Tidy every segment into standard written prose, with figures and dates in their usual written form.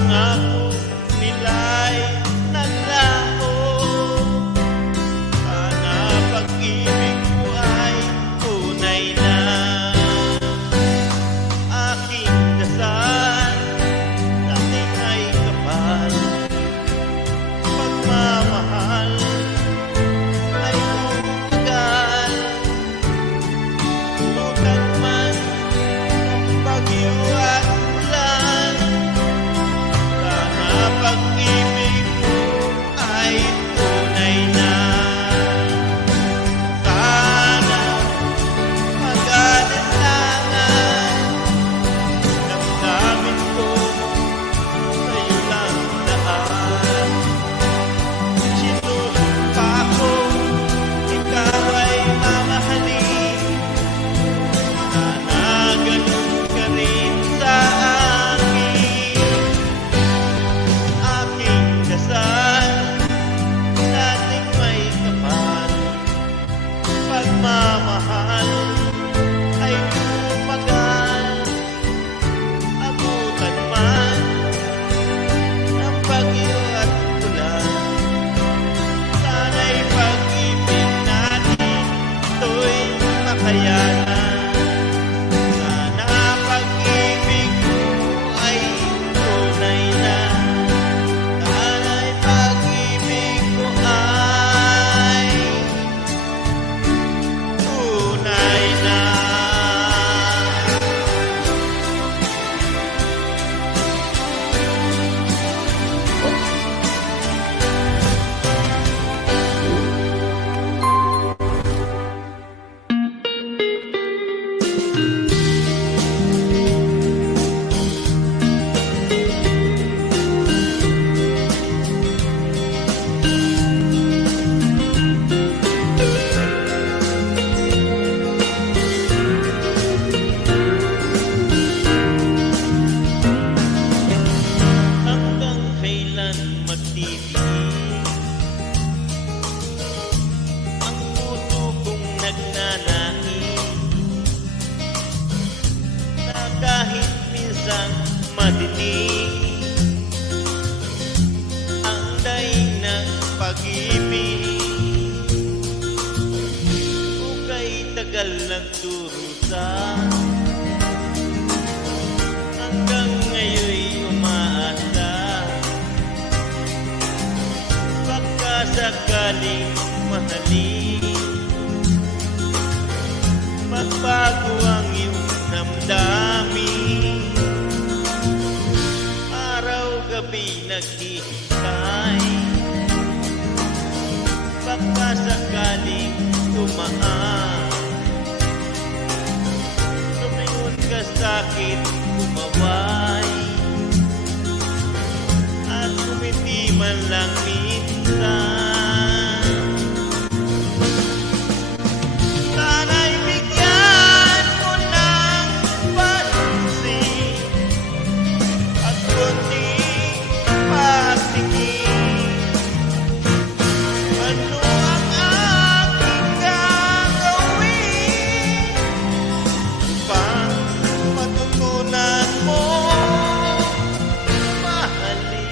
pangako nila'y naglaho. Sana pag-ibig ko ay tunay na. Aking dasal, dating ay kapal. Pagmamahal ay tumagal. Tumutan man ng bagyo at ulan. Sana pag-ibig mo ay tunay na. Sana mag-alinlangan. Damdamin ko sa'yo lang lahat. Sinusumpa ko, ikaw ay mamahalin. Sana ganun ka rin sa akin. Aking dasal, dating may kapal. Pagmamahal ay tumagal. Abutan man ng bagyo at ulan. Sana'y pag-ibig natin ito'y makayanan. Sana pag-ibig mo ay tunay na. Sana'y pag-ibig mo ay tunay na. Hanggang kailan magtitiis ang puso kong nagnanais na kahit minsan madilim ang daing ng pag-ibig. Uka'y tagal nagdurusa hanggang ngayon'y umaasa. Pagkasakaling mahalin, magbago ang iyong damdamin. Araw-gabi naghihintay, pagkasakaling tumaan. Tumingon ka sa'kin, kumaway, at kumiti man lang minsan. Sana'y bigyan mo ng pansin at kunting patingin. Ano ang aking gagawin upang matutunan mo mahalin?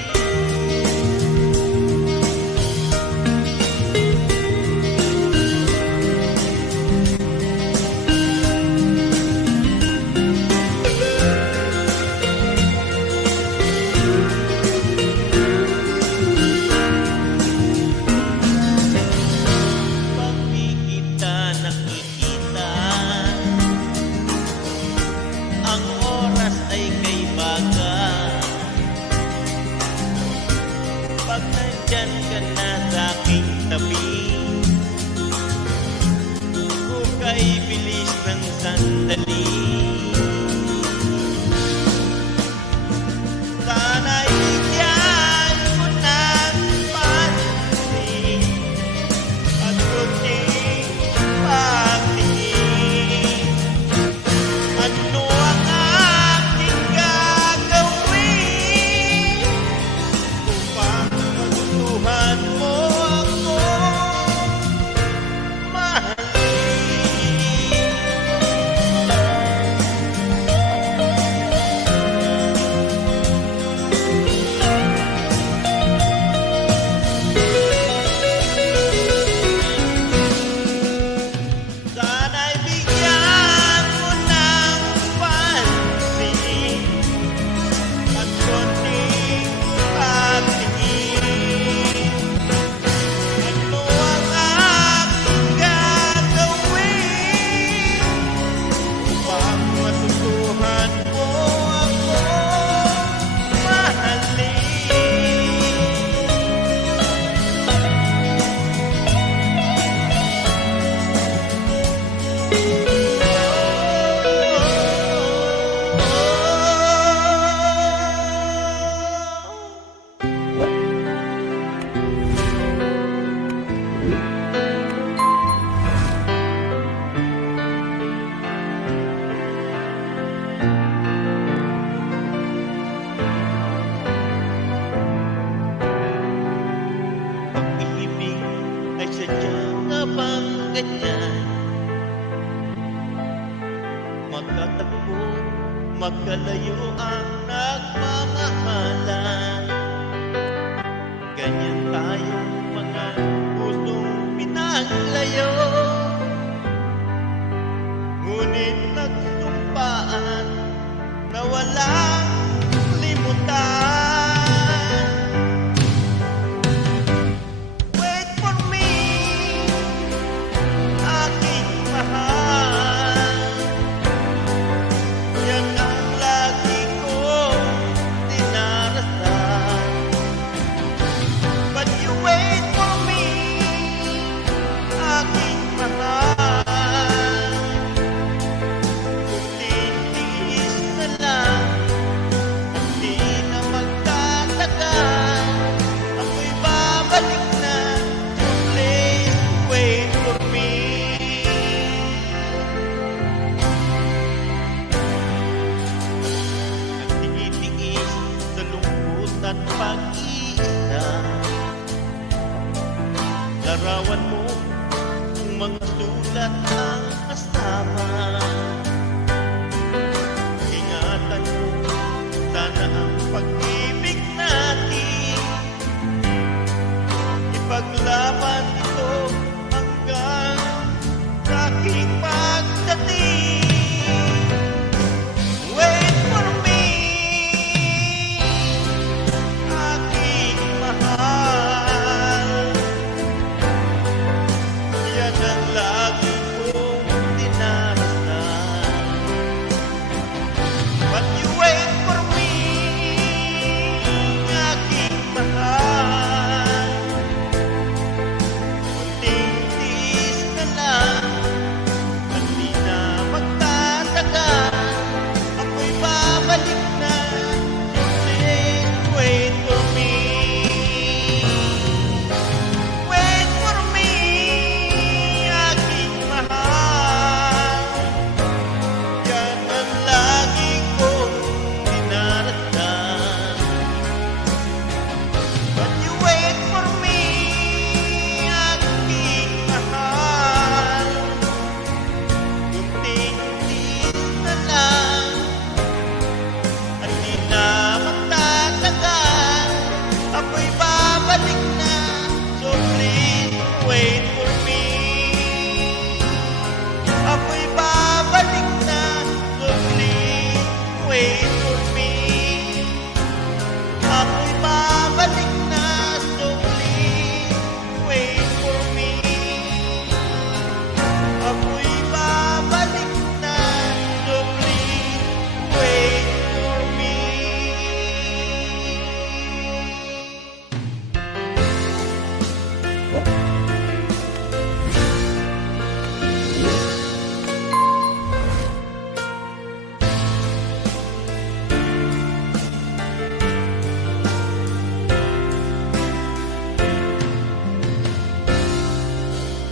ganyan. Magkatagpo, magkalayo ang nagmamahalan. Ganyan tayong mga pusong pinaglayo. Ngunit nagsumpaan na walang limutan. Wait for me, aking mahal. Yan ang lagi kong dinarasal. But you wait for me, aking mahal. Kung titiis na lang, di na magtatagal, ako'y babalik na. So please wait for me. Nagtitiis sa lungkot at pag-iisa. Larawan mo ang mga sulat ang kasama. Ingatan mo sana ang pag-ibig natin. Ipaglaban ito hanggang sa aking pagdating. Wait for me, aking mahal. Yan ang lagi kong dinarasal. But you wait for me, aking mahal. Kunting tiis ka lang, at di na magtatagal, ako'y babalik na. So please wait for me. Wait for me, aking mahal. Yan ang lagi kong dinarasal. But you wait for me, aking mahal. Kunting tiis na lang, at di na magtatagal, ako'y babalik na. So please wait for me. Ako'y babalik na. So please wait for me. Ako'y babalik na. So please wait for me. Ako'y babalik na. So please wait for me.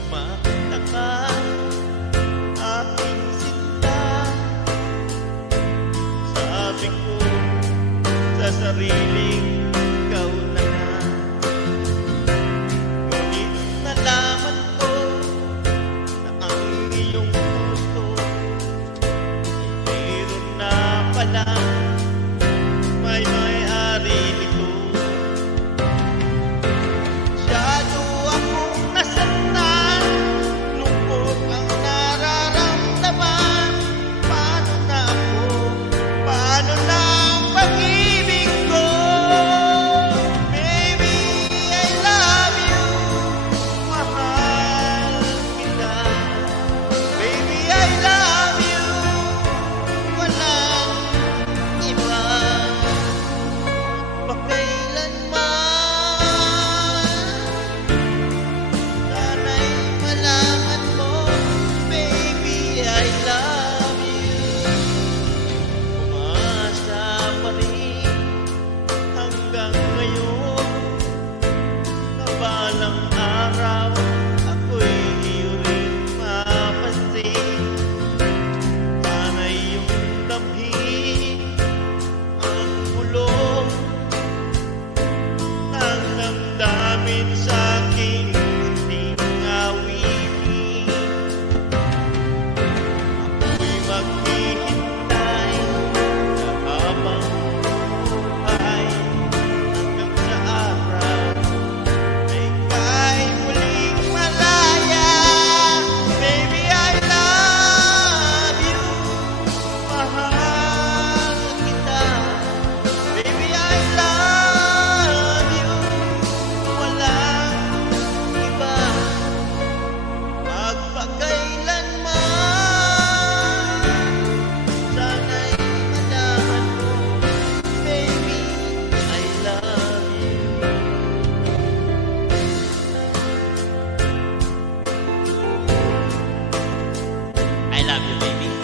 Makita ka, aking sinta. Sabi ko sa sariling ikaw na nga. Ngunit nalaman ko na ang iyong puso mayroon na pala may may-ari nito. Masyado akong nasaktan, lungkot ang nararamdaman. Paano na ako? Paano na ang pag-ibig ko? Baby, I love you. Mahal kita. Baby, I love you. Walang iba. Pakailanman, sana'y malaman mo, baby, I love you. Umasa pa rin hanggang ngayon, na balang araw ako'y iyo rin mapansin. Sana'y iyong damhin ang bulong ng damdamin sa aking munting awitin. love you, baby.